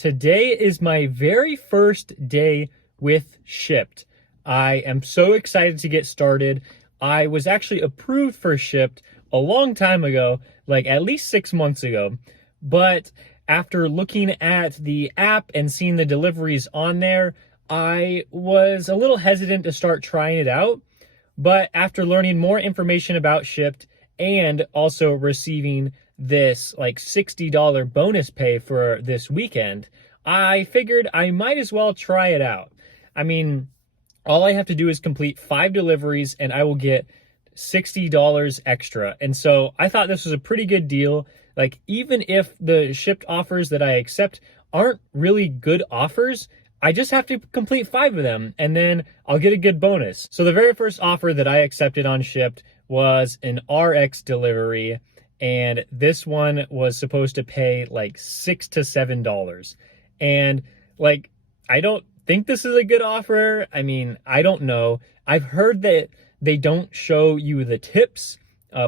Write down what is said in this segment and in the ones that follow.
Today is my very first day with Shipt. I am so excited to get started. I was actually approved for Shipt a long time ago, like at least 6 months ago. But after looking at the app and seeing the deliveries on there, I was a little hesitant to start trying it out. But after learning more information about Shipt and also receiving this like $60 bonus pay for this weekend, I figured I might as well try it out. I mean, all I have to do is complete 5 deliveries and I will get $60 extra. And so I thought this was a pretty good deal. Like, even if the Shipt offers that I accept aren't really good offers, I just have to complete 5 of them and then I'll get a good bonus. So the very first offer that I accepted on Shipt was an RX delivery, and this one was supposed to pay like $6 to $7. And like, I don't think this is a good offer. I mean, I don't know. I've heard that they don't show you the tips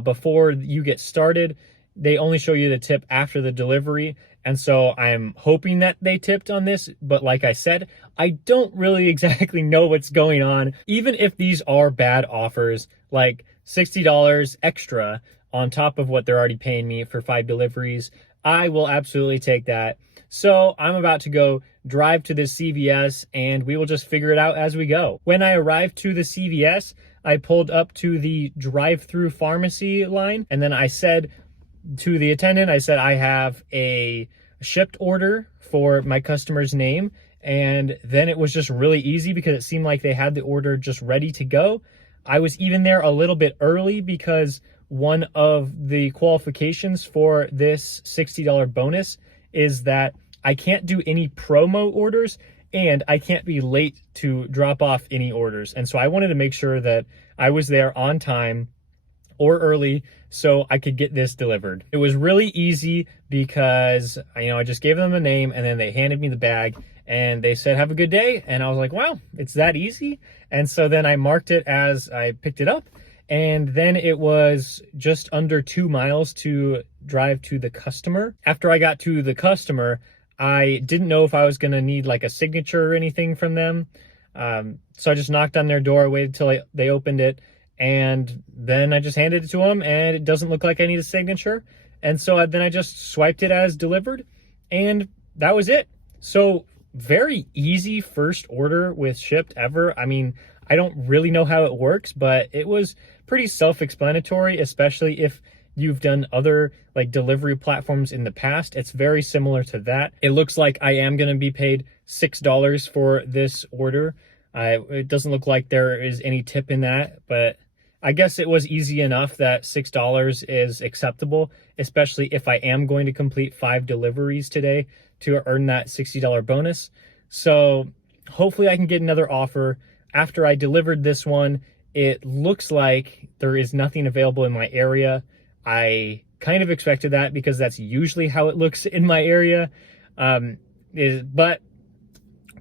before you get started. They only show you the tip after the delivery. And so I'm hoping that they tipped on this. But like I said, I don't really exactly know what's going on. Even if these are bad offers, like $60 extra on top of what they're already paying me for 5 deliveries, I will absolutely take that. So I'm about to go drive to the CVS and we will just figure it out as we go. When I arrived to the CVS, I pulled up to the drive-through pharmacy line, and then I said to the attendant, I have a Shipt order for my customer's name. And then it was just really easy because it seemed like they had the order just ready to go. I was even there a little bit early because one of the qualifications for this $60 bonus is that I can't do any promo orders and I can't be late to drop off any orders. And so I wanted to make sure that I was there on time or early so I could get this delivered. It was really easy because, I just gave them a name and then they handed me the bag and they said, "Have a good day." And I was like, wow, it's that easy. And so then I marked it as I picked it up. And then it was just under 2 miles to drive to the customer. After I got to the customer, I didn't know if I was going to need like a signature or anything from them. So I just knocked on their door, waited till they opened it. And then I just handed it to them, and it doesn't look like I need a signature. And so then I just swiped it as delivered, and that was it. So very easy first order with Shipt ever. I mean, I don't really know how it works, but it was pretty self-explanatory, especially if you've done other like delivery platforms in the past. It's very similar to that. It looks like I am going to be paid $6 for this order. It doesn't look like there is any tip in that, but I guess it was easy enough that $6 is acceptable, especially if I am going to complete 5 deliveries today to earn that $60 bonus. So hopefully I can get another offer. After I delivered this one, it looks like there is nothing available in my area. I kind of expected that because that's usually how it looks in my area. But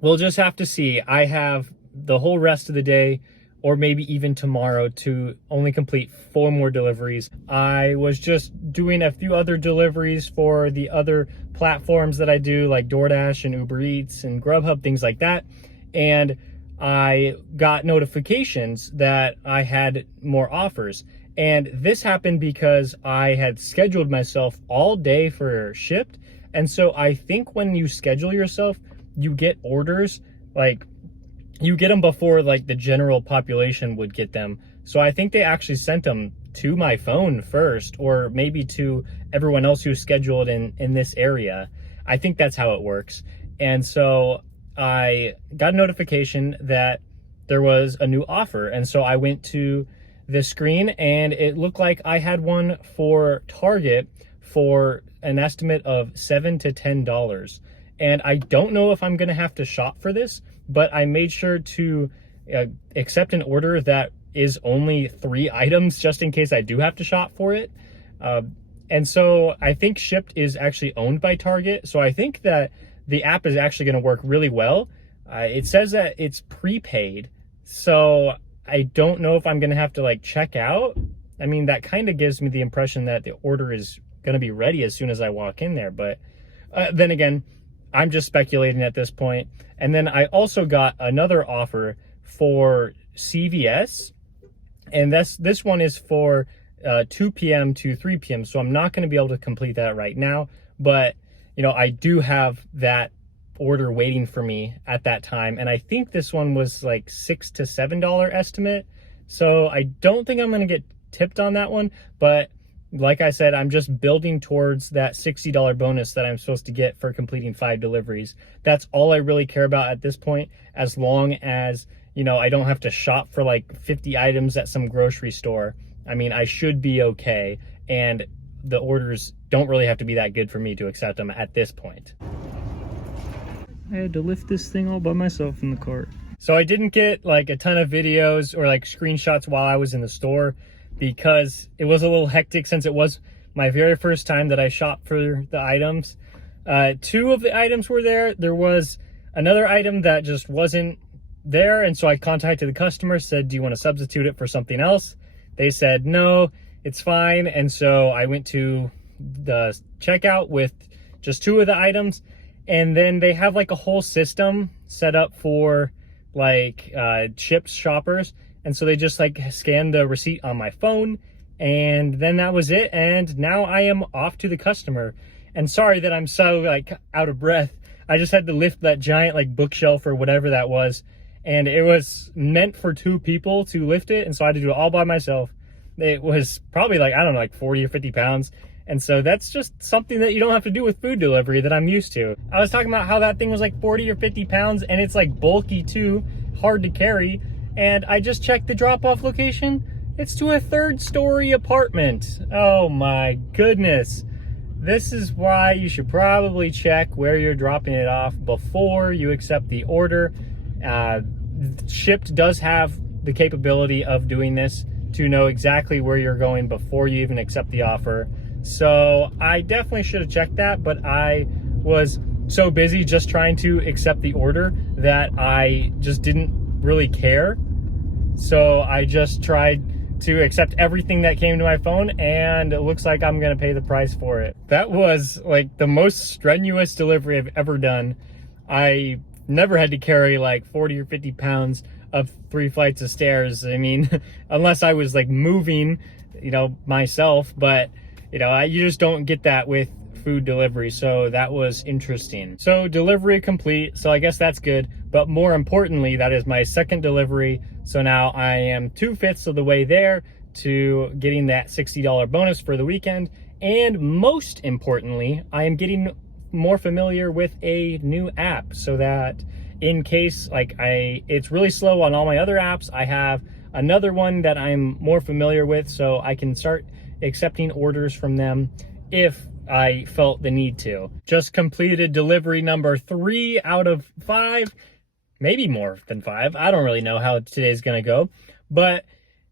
we'll just have to see. I have the whole rest of the day, or maybe even tomorrow, to only complete 4 more deliveries. I was just doing a few other deliveries for the other platforms that I do, like DoorDash and Uber Eats and Grubhub, things like that. And I got notifications that I had more offers. And this happened because I had scheduled myself all day for Shipt. And so I think when you schedule yourself, you get orders, like you get them before like the general population would get them. So I think they actually sent them to my phone first, or maybe to everyone else who's scheduled in this area. I think that's how it works. And so I got a notification that there was a new offer. And so I went to the screen and it looked like I had one for Target for an estimate of $7 to $10. And I don't know if I'm going to have to shop for this, but I made sure to accept an order that is only 3 items just in case I do have to shop for it. And so I think Shipt is actually owned by Target. So I think that the app is actually going to work really well. It says that it's prepaid. So I don't know if I'm going to have to like check out. I mean, that kind of gives me the impression that the order is going to be ready as soon as I walk in there. But then again, I'm just speculating at this point. And then I also got another offer for CVS, and this one is for 2 p.m. to 3 p.m. So I'm not going to be able to complete that right now, but I do have that order waiting for me at that time, and I think this one was like $6 to $7 estimate. So I don't think I'm going to get tipped on that one, but like I said, I'm just building towards that $60 bonus that I'm supposed to get for completing 5 deliveries. That's all I really care about at this point, as long as, I don't have to shop for like 50 items at some grocery store. I mean, I should be okay, and the orders don't really have to be that good for me to accept them at this point. I had to lift this thing all by myself in the cart. So I didn't get like a ton of videos or like screenshots while I was in the store, because it was a little hectic since it was my very first time that I shopped for the items. 2 of the items were there. There was another item that just wasn't there, and so I contacted the customer, said, do you want to substitute it for something else? They said, no, it's fine. And so I went to the checkout with just 2 of the items, and then they have like a whole system set up for like Shipt shoppers. And so they just like scanned the receipt on my phone, and then that was it. And now I am off to the customer. And sorry that I'm so like out of breath. I just had to lift that giant like bookshelf or whatever that was, and it was meant for 2 people to lift it, and so I had to do it all by myself. It was probably like, I don't know, like 40 or 50 pounds. And so that's just something that you don't have to do with food delivery that I'm used to. I was talking about how that thing was like 40 or 50 pounds, and it's like bulky too, hard to carry. And I just checked the drop-off location. It's to a 3rd-story apartment. Oh my goodness. This is why you should probably check where you're dropping it off before you accept the order. Shipt does have the capability of doing this, to know exactly where you're going before you even accept the offer. So I definitely should have checked that, but I was so busy just trying to accept the order that I just didn't really care. So I just tried to accept everything that came to my phone, and it looks like I'm gonna pay the price for it. That was like the most strenuous delivery I've ever done. I never had to carry like 40 or 50 pounds of 3 flights of stairs. I mean, unless I was like moving, myself, but you just don't get that with food delivery. So that was interesting. So delivery complete. So I guess that's good. But more importantly, that is my 2nd delivery. So now I am 2/5 of the way there to getting that $60 bonus for the weekend. And most importantly, I am getting more familiar with a new app, so that in case it's really slow on all my other apps, I have another one that I'm more familiar with, so I can start accepting orders from them if I felt the need to. Just completed delivery number 3 out of 5, maybe more than 5. I don't really know how today's gonna go, but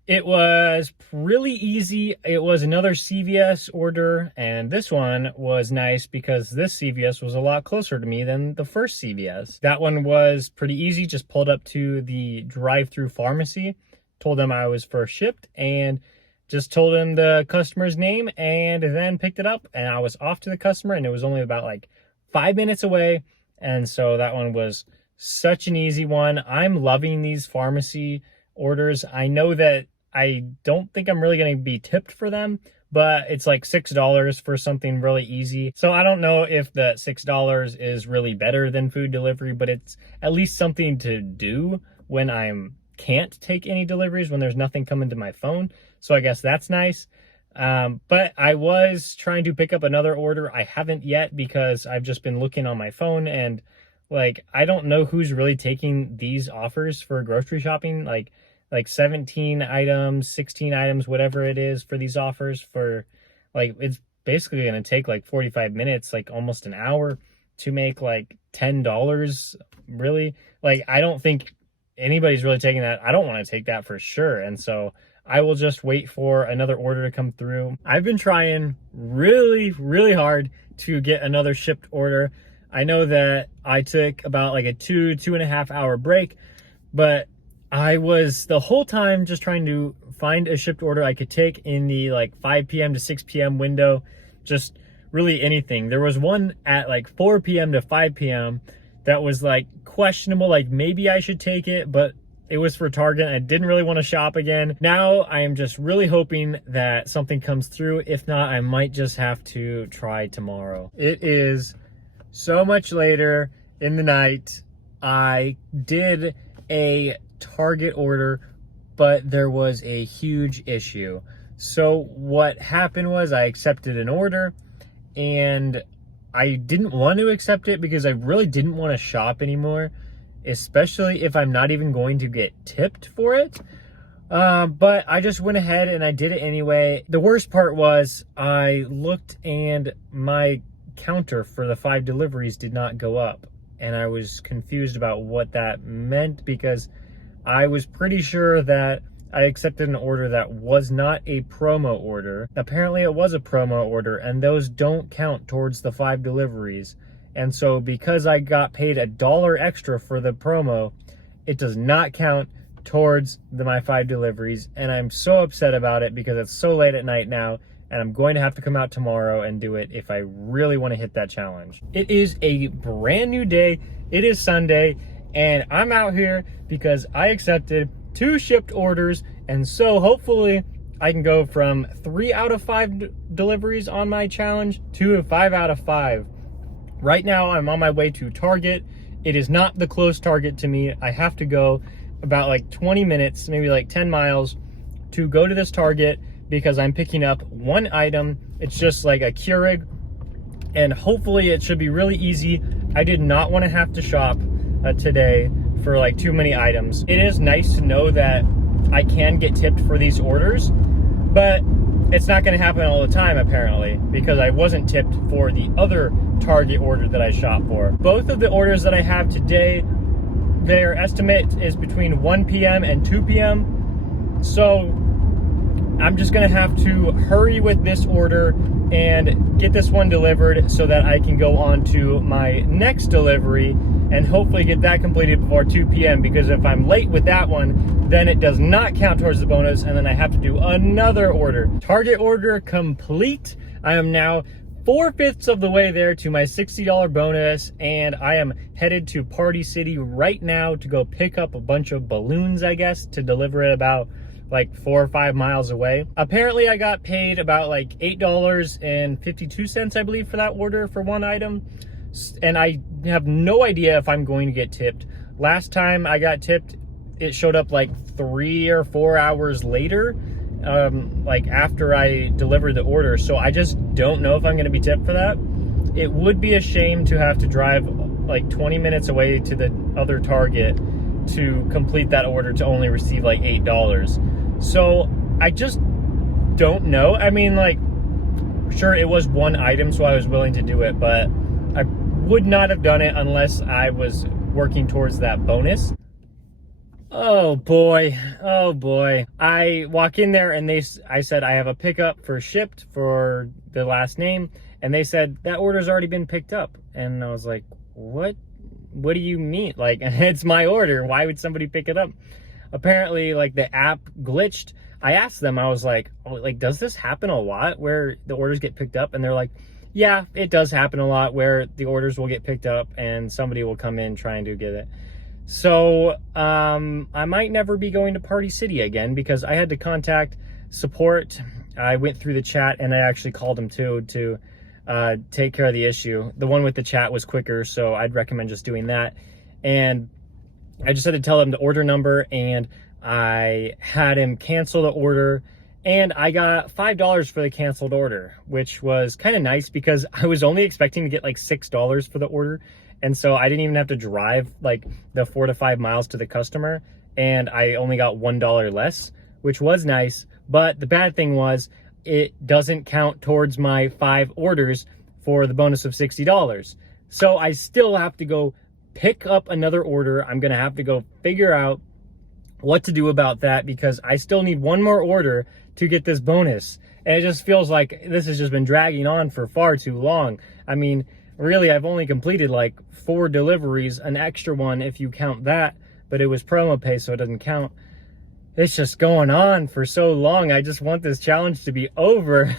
it was really easy. It was another CVS order, and this one was nice because this CVS was a lot closer to me than the first CVS. That one was pretty easy. Just pulled up to the drive-through pharmacy, told them I was for Shipt, and just told him the customer's name, and then picked it up, and I was off to the customer, and it was only about like 5 minutes away. And so that one was such an easy one. I'm loving these pharmacy orders. I know that I don't think I'm really going to be tipped for them, but it's like $6 for something really easy. So I don't know if the $6 is really better than food delivery, but it's at least something to do when I can't take any deliveries, when there's nothing coming to my phone. So I guess that's nice. But I was trying to pick up another order. I haven't yet because I've just been looking on my phone, and I don't know who's really taking these offers for grocery shopping. Like 17 items, 16 items, whatever it is for these offers for it's basically going to take like 45 minutes, like almost an hour to make like $10 really. I don't think anybody's really taking that. I don't want to take that for sure. And so I will just wait for another order to come through. I've been trying really, really hard to get another Shipt order. I know that I took about like a 2.5 hour break, but I was the whole time just trying to find a Shipt order I could take in the 5 p.m. to 6 p.m. window, just really anything. There was one at like 4 p.m. to 5 p.m. that was like questionable, like maybe I should take it, but it was for Target. I didn't really want to shop again. Now I am just really hoping that something comes through. If not, I might just have to try tomorrow. It is so much later in the night. I did a Target order, but there was a huge issue. So what happened was I accepted an order and I didn't want to accept it because I really didn't want to shop anymore, especially if I'm not even going to get tipped for it. But I just went ahead and I did it anyway. The worst part was I looked and my counter for the 5 deliveries did not go up. And I was confused about what that meant because I was pretty sure that I accepted an order that was not a promo order. Apparently it was a promo order, and those don't count towards the 5 deliveries. And so because I got paid $1 extra for the promo, it does not count towards my 5 deliveries. And I'm so upset about it because it's so late at night now, and I'm going to have to come out tomorrow and do it if I really want to hit that challenge. It is a brand new day. It is Sunday, and I'm out here because I accepted 2 Shipt orders, and so hopefully I can go from 3 out of 5 deliveries on my challenge to 5 out of 5. Right now I'm on my way to Target. It is not the close Target to me. I have to go about like 20 minutes, maybe like 10 miles to go to this Target because I'm picking up one item. It's just like a Keurig, and hopefully it should be really easy. I did not want to have to shop today for like too many items. It is nice to know that I can get tipped for these orders, but it's not going to happen all the time apparently because I wasn't tipped for the other Target order that I shopped for. Both of the orders that I have today, their estimate is between 1 p.m. and 2 p.m. So I'm just going to have to hurry with this order and get this one delivered so that I can go on to my next delivery and hopefully get that completed before 2 p.m. because if I'm late with that one, then it does not count towards the bonus, and then I have to do another order. Target order complete. I am now 4/5 of the way there to my $60 bonus, and I am headed to Party City right now to go pick up a bunch of balloons, I guess, to deliver it about like 4 or 5 miles away. Apparently I got paid about like $8.52, I believe, for that order for one item. And I have no idea if I'm going to get tipped. Last time I got tipped, it showed up like 3 or 4 hours later, like after I delivered the order. So I just don't know if I'm going to be tipped for that. It would be a shame to have to drive like 20 minutes away to the other Target to complete that order to only receive like $8. So I just don't know. I mean, like, sure, it was one item, so I was willing to do it, but I would not have done it unless I was working towards that bonus. Oh boy, oh boy. I walk in there and I said I have a pickup for Shipt for the last name, and they said that order's already been picked up. And I was like, what do you mean? Like, it's my order. Why would somebody pick it up? Apparently, like, the app glitched. I asked them, I was like, oh, like, does this happen a lot where the orders get picked up? And they're like, yeah, it does happen a lot where the orders will get picked up and somebody will come in trying to get it. So I might never be going to Party City again because I had to contact support. I went through the chat and I actually called them too to take care of the issue. The one with the chat was quicker, so I'd recommend just doing that. And I just had to tell them the order number, and I had him cancel the order, and I got $5 for the canceled order, which was kind of nice because I was only expecting to get like $6 for the order. And so I didn't even have to drive like the 4 to 5 miles to the customer, and I only got $1 less, which was nice. But the bad thing was it doesn't count towards my 5 orders for the bonus of $60. So I still have to go pick up another order. I'm going to have to go figure out what to do about that because I still need one more order to get this bonus. And it just feels like this has just been dragging on for far too long. I mean, really, I've only completed like 4 deliveries, an extra one if you count that, but it was promo pay, so it doesn't count. It's just going on for so long. I just want this challenge to be over.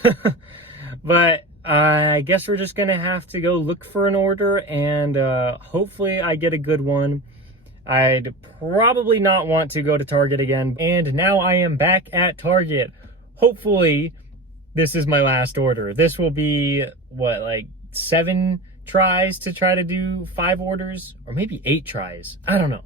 But I guess we're just gonna have to go look for an order, and hopefully I get a good one. I'd probably not want to go to Target again. And now I am back at Target. Hopefully this is my last order. This will be, what, like 7 tries to try to do 5 orders? Or maybe 8 tries. I don't know.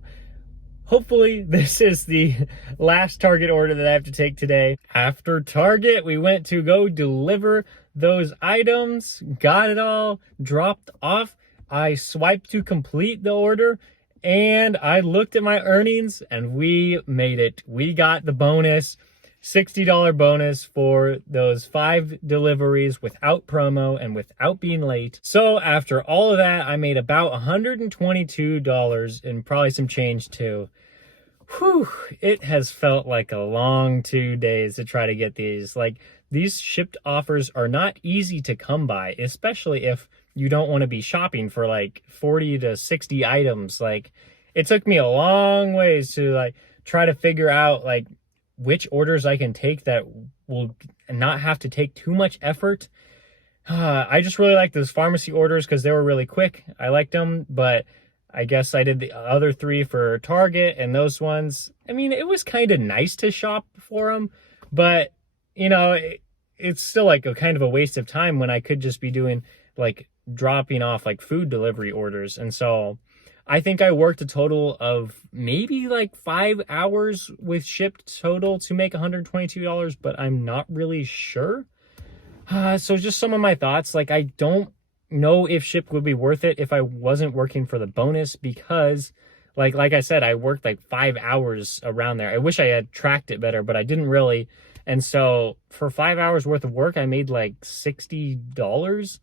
Hopefully this is the last Target order that I have to take today. After Target, we went to go deliver those items, got it all dropped off. I swiped to complete the order, and I looked at my earnings, and we made it. We got the bonus, $60 bonus for those 5 deliveries without promo and without being late. So after all of that, I made about $122 and probably some change too. Whew, it has felt like a long 2 days to try to get these. Like, these Shipt offers are not easy to come by, especially if you don't want to be shopping for like 40 to 60 items. Like, it took me a long ways to like try to figure out like which orders I can take that will not have to take too much effort. I just really like those pharmacy orders because they were really quick. I liked them, but I guess I did the other 3 for Target, and those ones, I mean, it was kind of nice to shop for them, but, you know, it's still like a kind of a waste of time when I could just be doing like dropping off like food delivery orders. And so I think I worked a total of maybe like 5 hours with Shipt total to make $122, but I'm not really sure. So just some of my thoughts. Like, I don't know if Shipt would be worth it if I wasn't working for the bonus, because like I said, I worked like 5 hours around there. I wish I had tracked it better, but I didn't really. And so for 5 hours worth of work, I made like $60.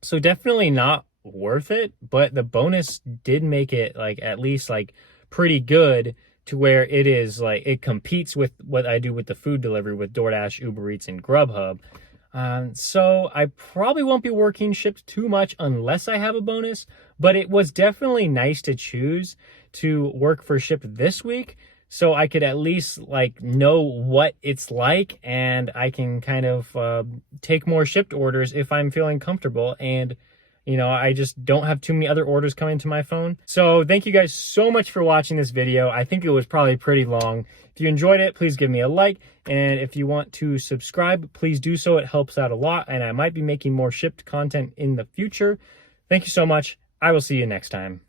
So definitely not worth it, but the bonus did make it like at least like pretty good to where it is like it competes with what I do with the food delivery with DoorDash, Uber Eats, and Grubhub. So I probably won't be working Shipt too much unless I have a bonus, but it was definitely nice to choose to work for Shipt this week, so I could at least like know what it's like, and I can kind of take more Shipt orders if I'm feeling comfortable, and you know, I just don't have too many other orders coming to my phone. So thank you guys so much for watching this video. I think it was probably pretty long. If you enjoyed it, please give me a like. And if you want to subscribe, please do so. It helps out a lot. And I might be making more Shipt content in the future. Thank you so much. I will see you next time.